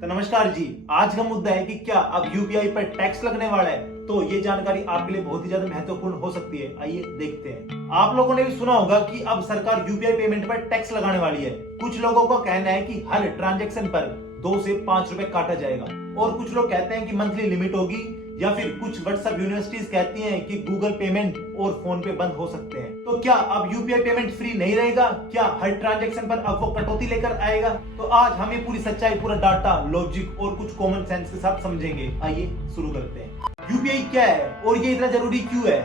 तो नमस्कार जी। आज का मुद्दा है कि क्या अब यूपीआई पर टैक्स लगने वाला है। तो ये जानकारी आपके लिए बहुत ही ज्यादा महत्वपूर्ण हो सकती है। आइए देखते हैं। आप लोगों ने भी सुना होगा कि अब सरकार यूपीआई पेमेंट पर टैक्स लगाने वाली है। कुछ लोगों का कहना है कि हर ट्रांजैक्शन पर 2 से 5 रुपए काटा जाएगा और कुछ लोग कहते हैं कि मंथली लिमिट होगी या फिर कुछ व्हाट्सएप यूनिवर्सिटीज कहती हैं कि गूगल पेमेंट और फोन पे बंद हो सकते हैं। तो क्या अब यूपीआई पेमेंट फ्री नहीं रहेगा? क्या हर ट्रांजैक्शन पर अब वो कटौती लेकर आएगा? तो आज हम ये पूरी सच्चाई, पूरा डाटा, लॉजिक और कुछ कॉमन सेंस के साथ समझेंगे। आइए शुरू करते हैं। यूपीआई क्या है और ये इतना जरूरी क्यों है?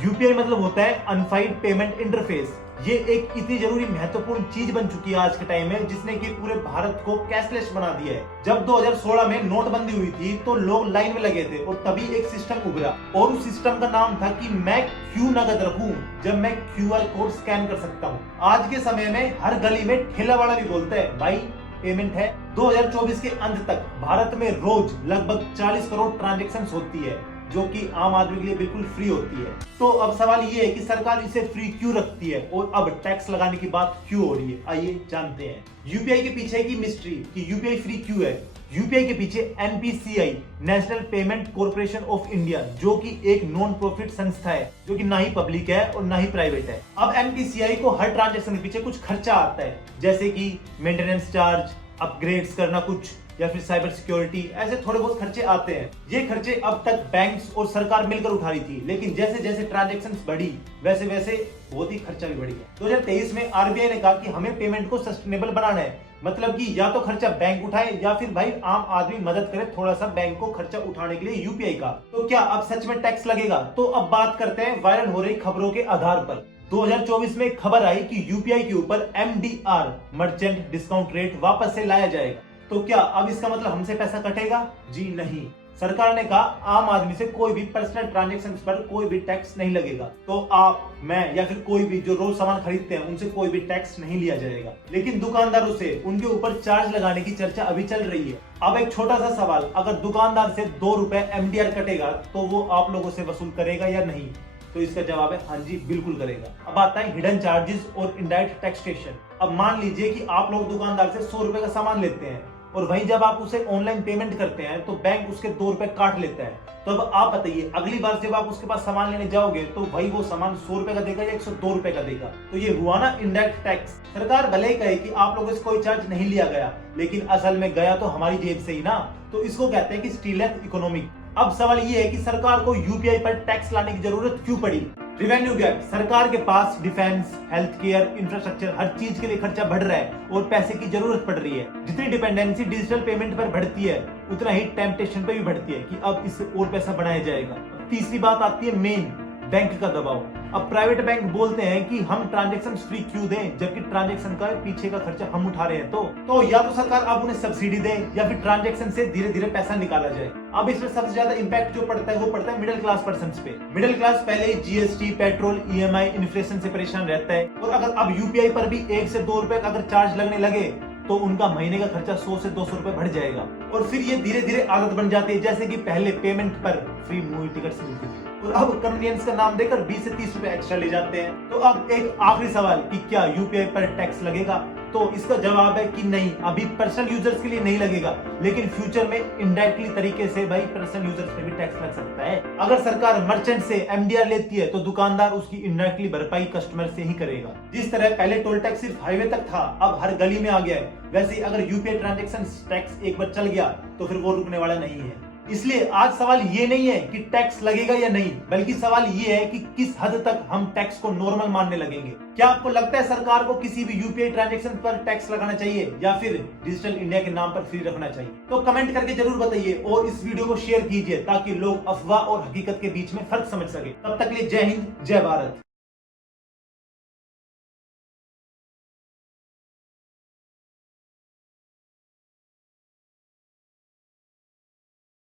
यूपीआई मतलब होता है अनफाइड पेमेंट इंटरफेस। ये एक इतनी जरूरी महत्वपूर्ण चीज बन चुकी है आज के टाइम में, जिसने कि पूरे भारत को कैशलेस बना दिया है। जब 2016 में नोटबंदी हुई थी तो लोग लाइन में लगे थे और तभी एक सिस्टम उभरा और उस सिस्टम का नाम था कि मैं क्यों नगद रखूं जब मैं क्यूआर कोड स्कैन कर सकता हूं। आज के समय में हर गली में ठेला वाला भी बोलता है भाई पेमेंट है। 2024 के अंत तक भारत में रोज लगभग 40 करोड़ ट्रांजैक्शंस होती है, जो कि आम आदमी के लिए बिल्कुल फ्री होती है। तो अब सवाल ये है कि सरकार इसे फ्री क्यों रखती है और अब टैक्स लगाने की बात क्यों हो रही है। आइए जानते हैं यूपीआई के पीछे की मिस्ट्री कि यूपीआई फ्री क्यों है। यूपीआई के पीछे NPCI, national payment corporation of India, जो कि एक नॉन प्रॉफिट संस्था है, जो कि ना ही पब्लिक है और ना ही प्राइवेट है। अब एनपीसीआई को हर ट्रांजैक्शन के पीछे कुछ खर्चा आता है, जैसे कि मेंटेनेंस चार्ज, अपग्रेड्स करना कुछ, या फिर साइबर सिक्योरिटी, ऐसे थोड़े बहुत खर्चे आते हैं। ये खर्चे अब तक बैंक्स और सरकार मिलकर उठा रही थी, लेकिन जैसे जैसे ट्रांजैक्शंस बढ़ी वैसे वैसे बहुत ही खर्चा भी बढ़ी है। 2023 में आरबीआई ने कहा कि हमें पेमेंट को सस्टेनेबल बनाना है, मतलब कि या तो खर्चा बैंक उठाए या फिर भाई आम आदमी मदद करे थोड़ा सा बैंक को खर्चा उठाने के लिए यूपीआई का। तो क्या अब सच में टैक्स लगेगा? तो अब बात करते हैं वायरल हो रही खबरों के आधार पर। 2024 में खबर आई कि यूपीआई के ऊपर एमडीआर, मर्चेंट डिस्काउंट रेट, वापस से लाया जाएगा। तो क्या अब इसका मतलब हमसे पैसा कटेगा? जी नहीं। सरकार ने कहा आम आदमी से कोई भी पर्सनल ट्रांजैक्शंस पर कोई भी टैक्स नहीं लगेगा। तो आप, मैं या फिर कोई भी जो रोज सामान खरीदते हैं उनसे कोई भी टैक्स नहीं लिया जाएगा, लेकिन दुकानदारों से उनके ऊपर चार्ज लगाने की चर्चा अभी चल रही है। अब एक छोटा सा सवाल, अगर दुकानदार से 2 रुपए एमडीआर कटेगा तो वो आप लोगों से वसूल करेगा या नहीं? तो इसका जवाब है हाँ जी, बिल्कुल करेगा। अब आता है हिडन चार्जेस और इनडायरेक्ट टैक्सेशन। अब मान लीजिए कि आप लोग दुकानदार से 100 रुपए का सामान लेते हैं और वहीं जब आप उसे ऑनलाइन पेमेंट करते हैं तो बैंक उसके 2 रुपए काट लेता है। तो अब आप बताइए, अगली बार जब आप उसके पास सामान लेने जाओगे तो भाई वो सामान 100 रुपए का देगा या 102 रुपए का देगा? तो ये हुआ ना इनडायरेक्ट टैक्स। सरकार भले ही कहे कि आप लोगों से कोई चार्ज नहीं लिया गया, लेकिन असल में गया तो हमारी जेब से ही ना। तो इसको कहते हैं कि स्टीलेथ इकोनॉमिक। अब सवाल ये है कि सरकार को यूपीआई पर टैक्स लाने की जरूरत क्यों पड़ी? Revenue gap. सरकार के पास डिफेंस, हेल्थ केयर, इंफ्रास्ट्रक्चर, हर चीज के लिए खर्चा बढ़ रहा है और पैसे की जरूरत पड़ रही है। जितनी डिपेंडेंसी डिजिटल पेमेंट पर बढ़ती है उतना ही टेम्पटेशन पे भी बढ़ती है कि अब इससे और पैसा बढ़ाया जाएगा। तीसरी बात आती है मेन, बैंक का दबाव। अब प्राइवेट बैंक बोलते हैं कि हम ट्रांजैक्शन फ्री क्यों दें जबकि ट्रांजैक्शन का पीछे का खर्चा हम उठा रहे हैं। तो या तो सरकार अब उन्हें सब्सिडी दे या फिर ट्रांजैक्शन से धीरे धीरे पैसा निकाला जाए। अब इसमें सबसे ज्यादा इंपैक्ट जो पड़ता है वो पड़ता है मिडिल क्लास पर्संस पे। मिडिल क्लास पहले ही जीएसटी, पेट्रोल, ईएमआई, इन्फ्लेशन से परेशान रहता है और अगर अब यूपीआई पर भी 1 से 2 रुपए अगर चार्ज लगने लगे तो उनका महीने का खर्चा 100 से 200 रुपए बढ़ जाएगा और फिर ये धीरे धीरे आदत बन जाती है। जैसे कि पहले पेमेंट पर फ्री मूवी टिकट मिलती थी और अब कन्वीनियंस का नाम देकर 20 से 30 रुपए एक्स्ट्रा ले जाते हैं। तो अब एक आखिरी सवाल कि क्या यूपीआई पर टैक्स लगेगा? तो इसका जवाब है कि नहीं, अभी पर्सनल यूजर्स के लिए नहीं लगेगा, लेकिन फ्यूचर में इनडायरेक्टली तरीके से भाई पर्सनल यूजर्स पे भी टैक्स लग सकता है। अगर सरकार मर्चेंट से एमडीआर लेती है तो दुकानदार उसकी इनडायरेक्टली भरपाई कस्टमर से ही करेगा। जिस तरह पहले टोल टैक्स सिर्फ हाईवे तक था, अब हर गली में आ गया है, वैसे अगर यूपीआई ट्रांजैक्शन टैक्स एक बार चल गया तो फिर वो रुकने वाला नहीं है। इसलिए आज सवाल ये नहीं है कि टैक्स लगेगा या नहीं, बल्कि सवाल ये है कि किस हद तक हम टैक्स को नॉर्मल मानने लगेंगे। क्या आपको लगता है सरकार को किसी भी यूपीआई ट्रांजैक्शन पर टैक्स लगाना चाहिए या फिर डिजिटल इंडिया के नाम पर फ्री रखना चाहिए? तो कमेंट करके जरूर बताइए और इस वीडियो को शेयर कीजिए ताकि लोग अफवाह और हकीकत के बीच में फर्क समझ सके। तब तक के लिए जय हिंद, जय भारत।